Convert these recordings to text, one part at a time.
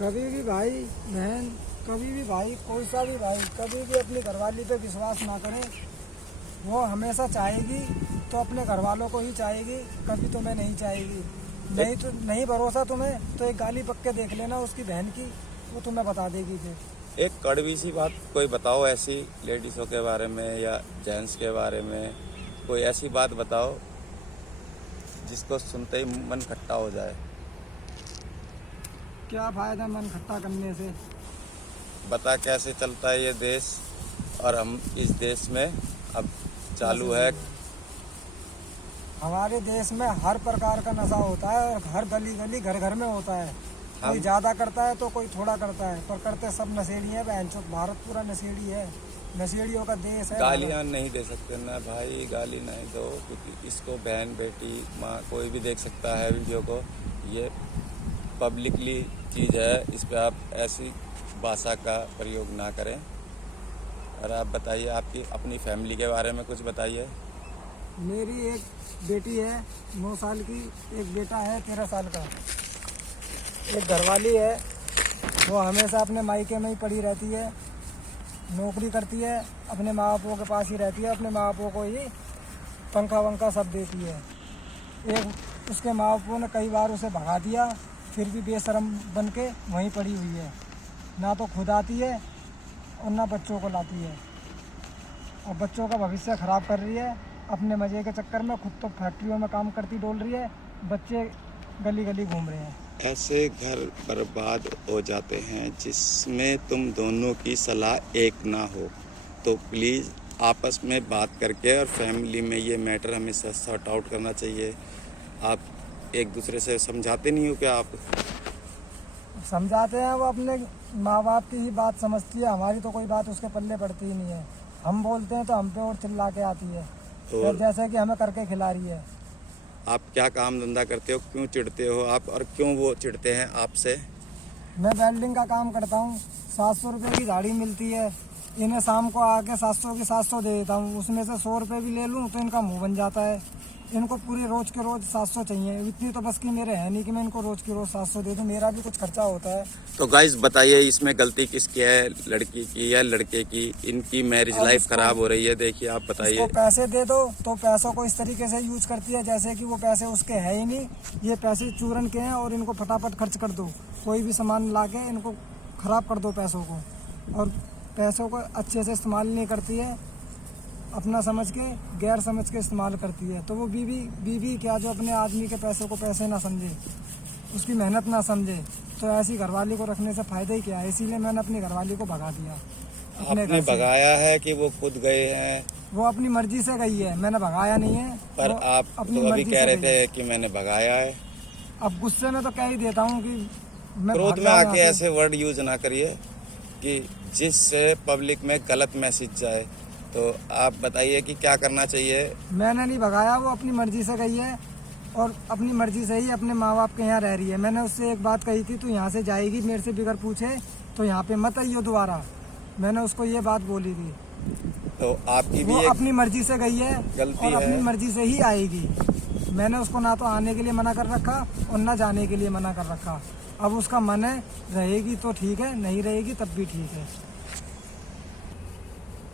कभी भी भाई बहन, कभी भी भाई, कोई सा भी भाई, कभी भी अपनी घरवाली पे विश्वास ना करें। वो हमेशा चाहेगी तो अपने घर वालों को ही चाहेगी, कभी तुम्हें नहीं चाहेगी। नहीं तो नहीं भरोसा तुम्हें तो एक गाली पक्के देख लेना उसकी बहन की, वो तुम्हें बता देगी फिर। एक कड़वी सी बात कोई बताओ, ऐसी लेडीज़ों के बारे में या जेंट्स के बारे में कोई ऐसी बात बताओ जिसको सुनते ही मन खट्टा हो जाए। क्या फ़ायदा मन खट्टा करने से। बता कैसे चलता है ये देश, और हम इस देश में अब चालू है। हमारे देश में हर प्रकार का नशा होता है और हर गली गली घर घर में होता है। कोई ज़्यादा करता है तो कोई थोड़ा करता है, पर करते सब नशेड़ी है। बहनचोद भारत पूरा नशेड़ी है, नशेड़ियों का देश है। गालियाँ नहीं दे सकते ना भाई, गाली नहीं दो, क्योंकि इसको बहन बेटी माँ कोई भी देख सकता है वीडियो को। ये पब्लिकली चीज़ है, इस पर आप ऐसी भाषा का प्रयोग ना करें। और आप बताइए, आपकी अपनी फैमिली के बारे में कुछ बताइए। मेरी एक बेटी है 9 साल की, एक बेटा है 13 साल का। एक घरवाली है, वो हमेशा अपने मायके में ही पड़ी रहती है, नौकरी करती है, अपने माँ बापों के पास ही रहती है, अपने माँ बापों को ही पंखा वंखा सब देती है। एक उसके माँ बापों ने कई बार उसे भगा दिया, फिर भी बेशरम बन के वहीं पड़ी हुई है। ना तो खुद आती है और ना बच्चों को लाती है, और बच्चों का भविष्य ख़राब कर रही है अपने मज़े के चक्कर में। खुद तो फैक्ट्रियों में काम करती डोल रही है, बच्चे गली गली घूम रहे हैं। ऐसे घर बर्बाद हो जाते हैं जिसमें तुम दोनों की सलाह एक ना हो। तो प्लीज़ आपस में बात करके और फैमिली में ये मैटर हमेशा सॉर्ट आउट करना चाहिए। आप एक दूसरे से समझाते नहीं हो क्या? आप समझाते हैं, वो अपने माँ बाप की ही बात समझती है, हमारी तो कोई बात उसके पल्ले पड़ती ही नहीं है। हम बोलते हैं तो हम पे और चिल्ला के आती है, तो जैसे कि हमें करके खिला रही है। आप क्या काम धंधा करते हो, क्यों चिढ़ते हो आप, और क्यों वो चिढ़ते हैं आपसे? मैं वेल्डिंग का काम करता हूँ, 700 रुपये की गाड़ी मिलती है। इन्हें शाम को आके 700 की 700 दे देता हूँ, उसमें से 100 रुपये भी ले लूँ तो इनका मुंह बन जाता है। इनको पूरे रोज़ के रोज़ 700 चाहिए, इतनी तो बस की मेरे है नहीं कि मैं इनको रोज़ की रोज़ 700 दे दूँ, मेरा भी कुछ खर्चा होता है। तो गाइस बताइए, इसमें गलती किसकी है, लड़की की या लड़के की? इनकी मैरिज लाइफ खराब हो रही है। देखिए आप बताइए। पैसे दे दो तो पैसों को इस तरीके से यूज करती है जैसे कि वो पैसे उसके है ही नहीं, ये पैसे चूरन के हैं, और इनको फटाफट खर्च कर दो। कोई भी सामान ला के इनको ख़राब कर दो पैसों को, और पैसों को अच्छे से इस्तेमाल नहीं करती है, अपना समझ के गैर समझ के इस्तेमाल करती है। तो वो बीवी क्या, जो अपने आदमी के पैसों को पैसे ना समझे, उसकी मेहनत ना समझे, तो ऐसी घरवाली को रखने से फ़ायदा ही क्या है। इसीलिए मैंने अपनी घरवाली को भगा दिया। आपने भगाया है कि वो खुद गए हैं? वो अपनी मर्जी से गई है, मैंने भगाया नहीं है। पर आप तो अभी कह रहे थे कि मैंने भगाया है। अब गुस्से में तो कह ही देता हूँ कि मैं क्रोध में आके ऐसे वर्ड यूज ना करिए कि जिससे पब्लिक में गलत मैसेज जाए। तो आप बताइए कि क्या करना चाहिए। मैंने नहीं भगाया, वो अपनी मर्जी से गई है और अपनी मर्जी से ही अपने माँ बाप के यहाँ रह रही है। मैंने उससे एक बात कही थी, तू यहाँ से जाएगी मेरे से बिगर पूछे तो यहाँ पे मत आइयो दोबारा, मैंने उसको ये बात बोली थी। तो आपकी भी वो अपनी मर्जी से गई है गलती और है, अपनी मर्जी से ही आएगी। मैंने उसको ना तो आने के लिए मना कर रखा और ना जाने के लिए मना कर रखा। अब उसका मन है, रहेगी तो ठीक है, नहीं रहेगी तब भी ठीक है।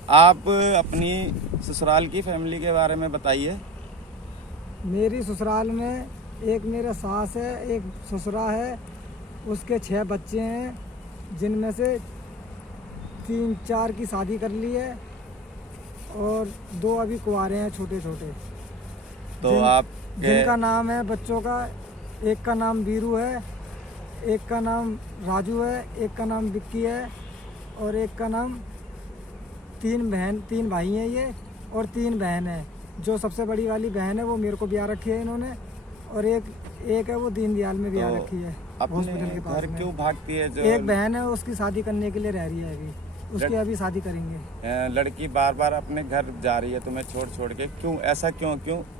आप अपनी ससुराल की फैमिली के बारे में बताइए। मेरी ससुराल में एक मेरा सास है, एक ससुरा है, उसके 6 बच्चे हैं, जिनमें से 3-4 की शादी कर ली है और 2 अभी कुंवारे हैं छोटे छोटे। तो आप जिनका नाम है बच्चों का, एक का नाम वीरू है, एक का नाम राजू है, एक का नाम विक्की है, और एक का नाम 3 भाई हैं ये, और 3 बहन है। जो सबसे बड़ी वाली बहन है वो मेरे को ब्याह रखी है इन्होंने, और एक है वो दीनदयाल में ब्याह रखी है, हॉस्पिटल के पास में। क्यों भागती है? जो एक बहन है उसकी शादी करने के लिए रह रही है अभी, उसकी अभी शादी करेंगे। लड़की बार बार अपने घर जा रही है तुम्हें छोड़ छोड़ के, क्यों ऐसा? क्यों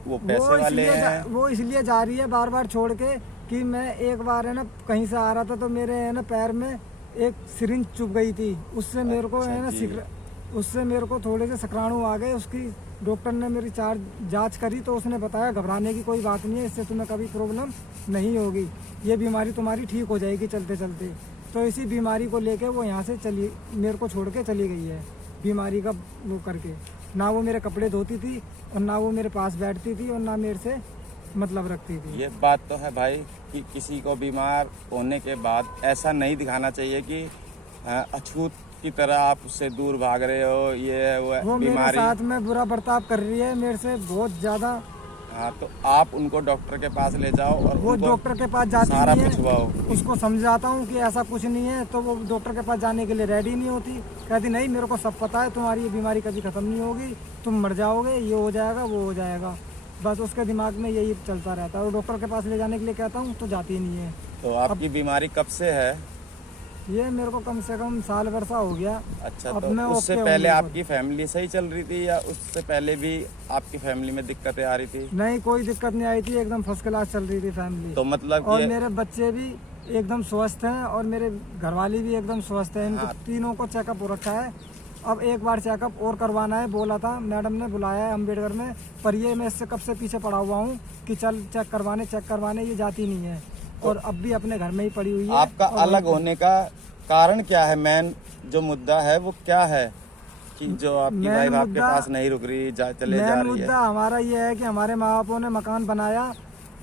वो पैसे वाले हैं? वो इसलिए जा रही है बार बार छोड़ के कि मैं एक बार है ना कहीं से आ रहा था तो मेरे है ना पैर में एक सिरिंज चुभ गई थी, उससे मेरे को है ना उससे मेरे को थोड़े से शुक्राणु आ गए। उसकी डॉक्टर ने मेरी जांच करी तो उसने बताया घबराने की कोई बात नहीं है, इससे तुम्हें कभी प्रॉब्लम नहीं होगी, ये बीमारी तुम्हारी ठीक हो जाएगी चलते चलते। तो इसी बीमारी को लेके वो यहाँ से चली, मेरे को छोड़ के चली गई है बीमारी का वो करके। ना वो मेरे कपड़े धोती थी और ना वो मेरे पास बैठती थी और ना मेरे से मतलब रखती थी। ये बात तो है भाई कि किसी को बीमार होने के बाद ऐसा नहीं दिखाना चाहिए कि अछूत की तरह आप उससे दूर भाग रहे हो, ये वो मेरे बीमारी। साथ में बुरा बर्ताव कर रही है मेरे से बहुत ज़्यादा। हाँ, तो आप उनको डॉक्टर के पास ले जाओ और वो उनको डॉक्टर के पास जाती सारा नहीं है, पूछवाओ। उसको समझाता हूँ कि ऐसा कुछ नहीं है, तो वो डॉक्टर के पास जाने के लिए रेडी नहीं होती। कहती नहीं मेरे को सब पता है, तुम्हारी ये बीमारी कभी ख़त्म नहीं होगी, तुम मर जाओगे, ये हो जाएगा वो हो जाएगा। बस उसके दिमाग में यही चलता रहता है। और डॉक्टर के पास ले जाने के लिए कहता हूँ तो जाती नहीं है। तो आपकी बीमारी कब से है? ये मेरे को कम से कम साल वर्षा हो गया। अच्छा, अब तो मैं उससे ओके पहले हूँ। आपकी फैमिली सही चल रही थी या उससे पहले भी आपकी फैमिली में दिक्कतें आ रही थी? नहीं, कोई दिक्कत नहीं आई थी, एकदम फर्स्ट क्लास चल रही थी फैमिली। तो मतलब और ये मेरे बच्चे भी एकदम स्वस्थ हैं और मेरे घरवाली भी एकदम स्वस्थ है। इनको हाँ। तीनों को चेकअप हो रखा है। अब एक बार चेकअप और करवाना है, बोला था मैडम ने, बुलाया है अम्बेडकर में। पर ये मैं इससे कब से पीछे पड़ा हुआ हूँ कि चल चेक करवाने, ये जाती नहीं है और अब भी अपने घर में ही पड़ी हुई है। आपका और अलग होने का कारण क्या है? मेन जो मुद्दा है वो क्या है कि जो आपकी मेन वाइफ आपके मुद्दा- पास नहीं रुक रही, चले जा मेन रही है? मुद्दा हमारा ये है कि हमारे माँ बापों ने मकान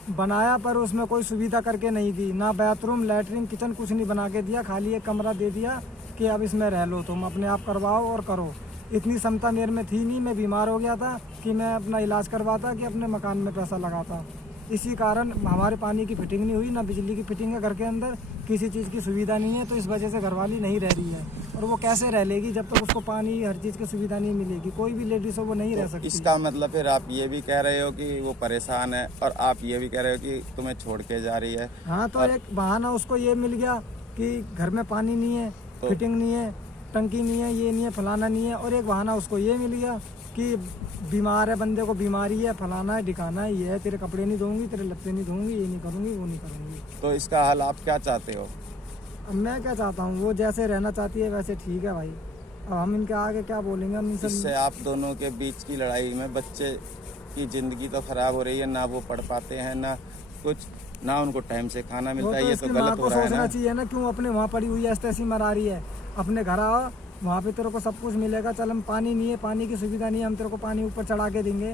बनाया पर उसमें कोई सुविधा करके नहीं दी। ना बाथरूम, लैट्रिन, किचन कुछ नहीं बना के दिया, खाली एक कमरा दे दिया कि अब इसमें रह लो, तुम अपने आप करवाओ और करो। इतनी क्षमता मेरे में थी नहीं, मैं बीमार हो गया था कि मैं अपना इलाज करवाता कि अपने मकान में पैसा लगाता। इसी कारण हमारे पानी की फिटिंग नहीं हुई, ना बिजली की फिटिंग है घर के अंदर, किसी चीज़ की सुविधा नहीं है। तो इस वजह से घरवाली नहीं रह रही है और वो कैसे रह लेगी जब तक उसको पानी, हर चीज़ की सुविधा नहीं मिलेगी। कोई भी लेडीज हो वो नहीं रह सकती। इसका मतलब फिर आप ये भी कह रहे हो कि वो परेशान है और आप ये भी कह रहे हो कि तुम्हें छोड़ के जा रही है। हाँ, तो एक बहाना उसको ये मिल गया कि घर में पानी नहीं है, फिटिंग नहीं है, टंकी नहीं है, ये नहीं है, फलाना नहीं है। और एक बहाना उसको ये मिल गया कि बीमार है, बंदे को बीमारी है, फलाना है, ढिकाना है, ये है, तेरे कपड़े नहीं धोऊंगी, तेरे लत्ते नहीं धोऊंगी, ये नहीं करूंगी, वो नहीं करूंगी। तो इसका हल आप क्या चाहते हो? अब मैं क्या चाहता हूँ, वो जैसे रहना चाहती है वैसे ठीक है भाई। अब हम इनके आगे क्या बोलेंगे, हम इनसे इससे आप दोनों के बीच की लड़ाई में बच्चे की जिंदगी तो खराब हो रही है, ना वो पढ़ पाते हैं, ना कुछ, ना उनको टाइम से खाना मिलता है। ये तो इसकी माँ गलत को हो रहा है सोचना ना। चाहिए ना, क्यों अपने वहाँ पड़ी हुई है, ऐसी मरा रही है। अपने घर आओ, वहाँ पे तेरे को सब कुछ मिलेगा। चल, हम पानी नहीं है, पानी की सुविधा नहीं है, हम तेरे को पानी ऊपर चढ़ा के देंगे।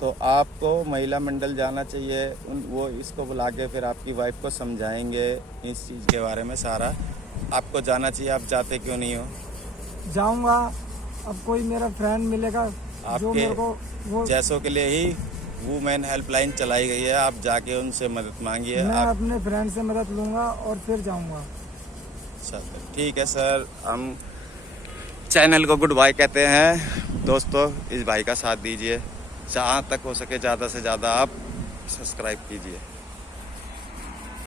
तो आपको महिला मंडल जाना चाहिए, वो इसको बुला के फिर आपकी वाइफ को समझाएंगे इस चीज़ के बारे में सारा। आपको जाना चाहिए, आप जाते क्यों नहीं हो? जाऊंगा, अब कोई मेरा फ्रेंड मिलेगा जो आपके मेरे को वो, जैसों के लिए ही वुमेन हेल्पलाइन चलाई गई है, आप जाके उनसे मदद मांगिए। मैं आप अपने फ्रेंड से मदद लूंगा और फिर जाऊंगा। ठीक है सर, हम चैनल को गुड बाय कहते हैं। दोस्तों, इस भाई का साथ दीजिए, जहाँ तक हो सके ज़्यादा से ज़्यादा आप सब्सक्राइब कीजिए।